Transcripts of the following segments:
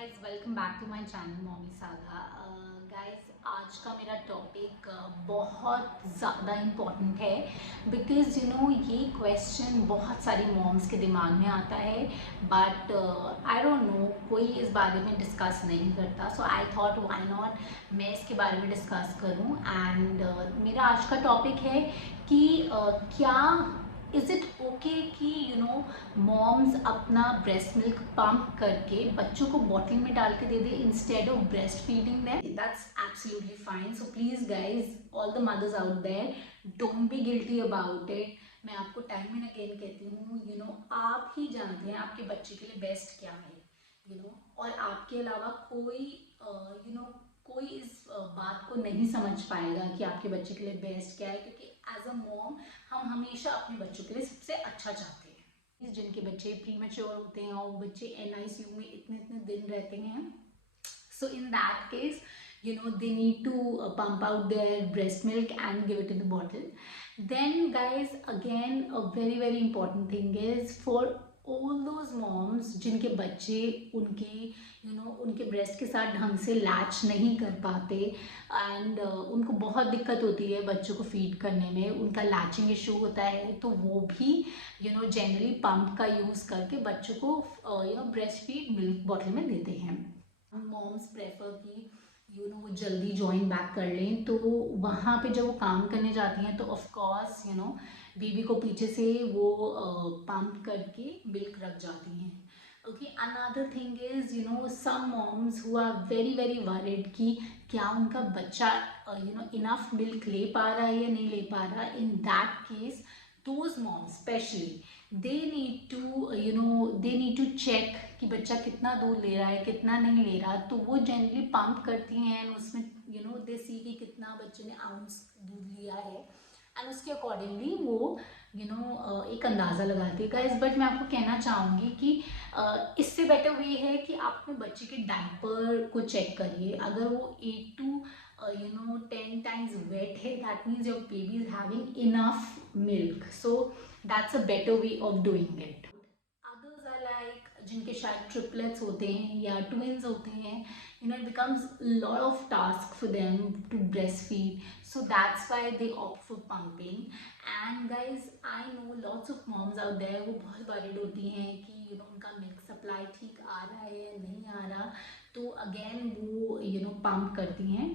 Guys, welcome back to my channel Mommy Saga. Guys, आज का मेरा टॉपिक बहुत ज़्यादा इम्पॉर्टेंट है बिकॉज ये क्वेश्चन बहुत सारी मॉम्स के दिमाग में आता है। बट आई डोंट नो, कोई इस बारे में डिस्कस नहीं करता। सो आई थॉट व्हाई नॉट मैं इसके बारे में डिस्कस करूं। एंड मेरा आज का टॉपिक है कि क्या इज़ इट ओके कि मॉम्स अपना ब्रेस्ट मिल्क पंप करके बच्चों को बॉटल में डाल के दे दे instead of breast feeding them. That's absolutely fine. So please guys, all the mothers out there, don't be guilty about it. मैं आपको टाइम एंड अगेन कहती हूँ, आप ही जानते हैं आपके बच्चे के लिए बेस्ट क्या है। और आपके अलावा कोई कोई इस बात को नहीं समझ पाएगा कि आपके बच्चे के लिए बेस्ट क्या है, क्योंकि एज अ मॉम हम हमेशा अपने बच्चों के लिए सबसे अच्छा चाहते हैं। जिनके बच्चे प्री मैच्योर होते हैं और वो बच्चे एनआईसीयू में इतने इतने दिन रहते हैं, so in that case they need to pump out their breast milk and give it in the bottle. Then guys, again a very very important thing is for all those moms जिनके बच्चे उनके उनके breast के साथ ढंग से latch नहीं कर पाते एंड उनको बहुत दिक्कत होती है बच्चों को फीड करने में, उनका लैचिंग इशू होता है, तो वो भी जनरली पंप का यूज़ करके बच्चों को ब्रेस्ट फीड मिल्क बॉटल में देते हैं। मॉम्स प्रेफर कि वो जल्दी ज्वाइन बैक कर लें, तो वहाँ पे जब वो काम करने जाती हैं तो ऑफ कोर्स बेबी को पीछे से वो पंप करके मिल्क रख जाती हैं। Okay, another thing is some moms who are very very worried कि क्या उनका बच्चा इनफ मिल्क ले पा रहा है या नहीं ले पा रहा। In that case those moms specially they need to check कि बच्चा कितना दूध ले रहा है कितना नहीं ले रहा, तो वो जनरली पंप करती हैं एंड उसमें दे सी कि कितना बच्चे ने आउंस दूध लिया है एंड उसके अकॉर्डिंगली वो एक अंदाज़ा लगाती है गाइस। बट मैं आपको कहना चाहूँगी कि इससे बेटर वे है कि आप अपने बच्चे के डायपर को चेक करिए। अगर वो 8 to 10 times wet है, that means your baby is having enough milk, so that's a better way of doing it. Others are like जिनके शायद triplets होते हैं या twins होते हैं, it becomes a lot of task for them to breastfeed, so that's why they opt for pumping. And guys, I know lots of moms out there वो बहुत worried होती हैं कि उनका मिल्क सप्लाई ठीक आ रहा है या नहीं आ रहा, तो अगेन वो पंप करती हैं।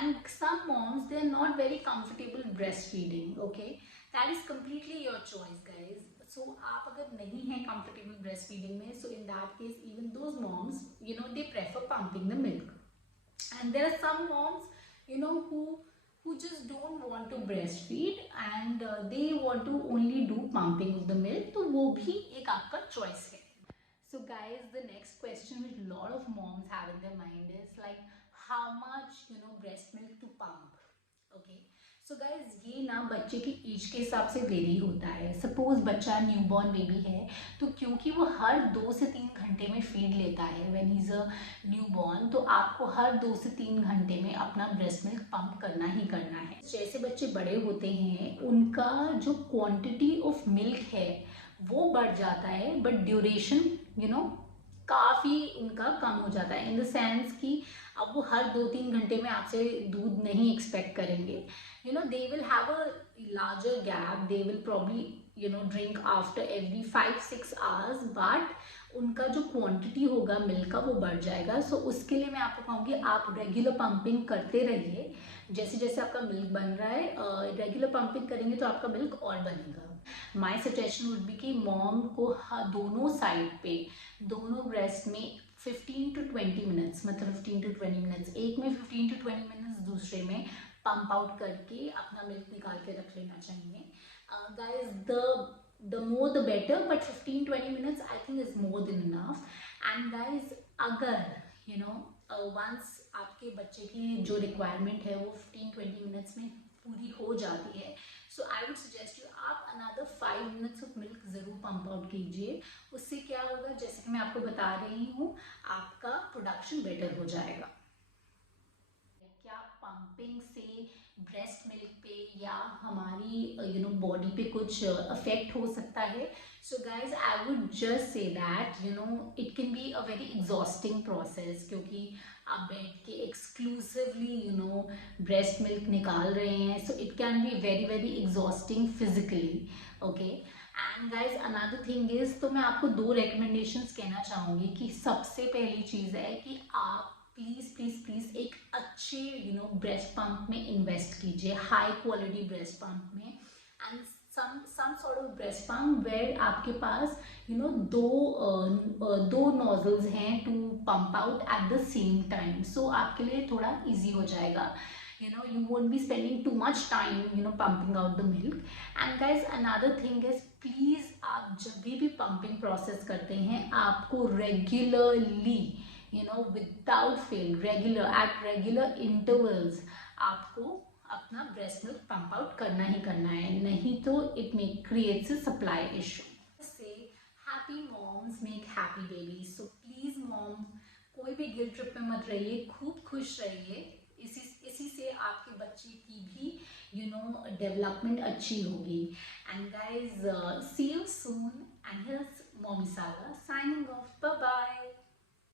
And some moms, they're not very comfortable breastfeeding. Okay, that is completely your choice guys. So आप अगर नहीं हैं comfortable breastfeeding में, so in that case even those moms they prefer pumping the milk. And there are some moms who just don't want to breastfeed and they want to only do pumping of the milk, तो वो भी एक आपका choice है। So guys, the next question which a lot of moms have in their mind is like how much breast milk to pump. Okay, so guys, ये ना बच्चे के एज के हिसाब से वेरी होता है। सपोज बच्चा न्यूबॉर्न बेबी है, तो क्योंकि वो हर 2 से 3 घंटे में फीड लेता है व्हेन इज अ न्यूबॉर्न, तो आपको हर 2 से 3 घंटे में अपना ब्रेस्ट मिल्क पंप करना ही करना है। जैसे बच्चे बड़े होते हैं उनका जो क्वांटिटी ऑफ मिल्क है वो बढ़ जाता है, बट ड्यूरेशन काफ़ी उनका कम हो जाता है, इन द सेंस कि अब वो हर 2-3 घंटे में आपसे दूध नहीं एक्सपेक्ट करेंगे। They will have a larger gap, they will probably drink after every 5-6 hours, but उनका जो क्वांटिटी होगा मिल्क का वो बढ़ जाएगा। सो उसके लिए मैं आपको कहूँगी आप रेगुलर पंपिंग करते रहिए। जैसे जैसे आपका मिल्क बन रहा है रेगुलर पंपिंग करेंगे तो आपका मिल्क और बनेगा। माई सजेशन वुड बी कि मॉम को दोनों साइड पे, दोनों ब्रेस्ट में 15 to 20 मिनट्स, मतलब 15 to 20 मिनट्स, एक में 15 to 20 मिनट्स, दूसरे में पंप आउट करके अपना मिल्क निकाल के रख लेना चाहिए। Guys, the more the better, but 15-20 minutes I think is more than enough. And guys, अगर once आपके बच्चे की जो रिक्वायरमेंट है वो 15-20 मिनट्स में पूरी हो जाती है, सो आई वुड सजेस्ट यू आप अनदर 5 मिनट्स ऑफ मिल्क ज़रूर पंप आउट कीजिए। उससे क्या होगा, जैसे कि मैं आपको बता रही हूँ, आपका प्रोडक्शन बेटर हो जाएगा। क्या पंपिंग से ब्रेस्ट मिल्क पे या हमारी बॉडी पे कुछ अफेक्ट हो सकता है. So guys I would just say that it can be a very exhausting process, क्योंकि आप बैठ के एक्सक्लूसिवली ब्रेस्ट मिल्क निकाल रहे हैं. So it can be very very exhausting physically. Okay. And guys another thing is, तो मैं आपको 2 रिकमेंडेशंस कहना चाहूँगी कि सबसे पहली चीज़ है कि आप प्लीज़ प्लीज़ प्लीज़ एक अच्छे ब्रेस्ट पंप में इन्वेस्ट कीजिए, हाई क्वालिटी ब्रेस्ट पंप में. And some sort of breast pump where आपके पास दो नोजल्स हैं to pump out at the same time. So आपके लिए थोड़ा इजी हो जाएगा. You won't be spending too much time pumping out the milk. And guys another thing is, please आप जब भी pumping process करते हैं आपको regularly without fail at regular intervals आपको अपना ब्रेस्ट मिल्क पंप आउट करना ही करना है, नहीं तो it may creates a supply issue. Say happy moms make happy babies. So please mom कोई भी गिल्ट ट्रिप में मत रहिए, खूब खुश रहिए. इसी से आपके बच्चे की भी डेवलपमेंट अच्छी होगी. And guys see you soon. And here's mommy saga signing off. Bye bye.